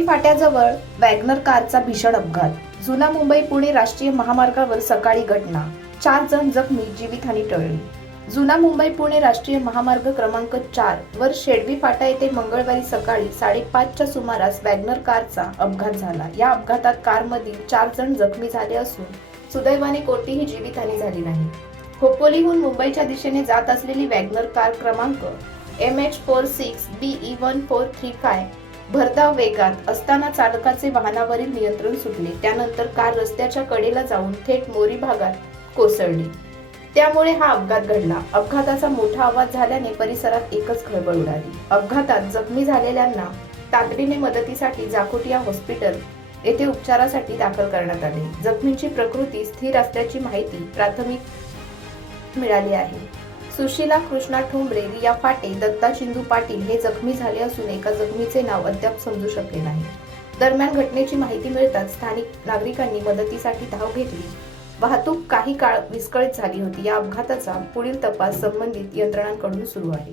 शेडवी फाट्याजवळ वॅगनर कारचा भीषण अपघात. जुना मुंबई पुणे राष्ट्रीय महामार्गावर सकाळी घटना. 4 जण जखमी, जीवितहानी टळली. जुना मुंबई पुणे राष्ट्रीय महामार्ग क्रमांक 4 वर शेडवी फाटा येथे मंगळवारी सकाळी 5:30च्या सुमारास वॅगनर कारचा अपघात झाला. या अपघातात कारमधील 4 जण जखमी झाले असून सुदैवाने कोणतीही जीवितहानी झाली नाही. खोपोलीहून मुंबईच्या दिशेने जात असलेली वॅगनर कार क्रमांक MH46BE1435 भरधाव वेगात असताना चालकाचे वाहनावरील नियंत्रण सुटले. त्यानंतर कार रस्त्याच्या कडेला जाऊन थेट मोरी भागात कोसळली. त्यामुळे हा अपघात घडला. अपघाताचा मोठा आवाज झाल्याने परिसरात एकच खळबळ उडाली. अपघातात जखमी झालेल्यांना तातडीने मदतीसाठी जाकोटिया हॉस्पिटल येथे उपचारासाठी दाखल करण्यात आले. जखमींची प्रकृती स्थिर असल्याची माहिती प्राथमिक मिळाली आहे. सुशीला कृष्णा ठोंबरे, रिया फाटे, दत्ता चिंदू पाटील हे जखमी झाले असून एका जखमीचे नाव अद्याप समजू शकले नाही. दरम्यान घटनेची माहिती मिळताच स्थानिक नागरिकांनी मदतीसाठी धाव घेतली. वाहतूक काही काळ विस्कळीत झाली होती. या अपघाताचा पुढील तपास संबंधित यंत्रणांकडून सुरू आहे.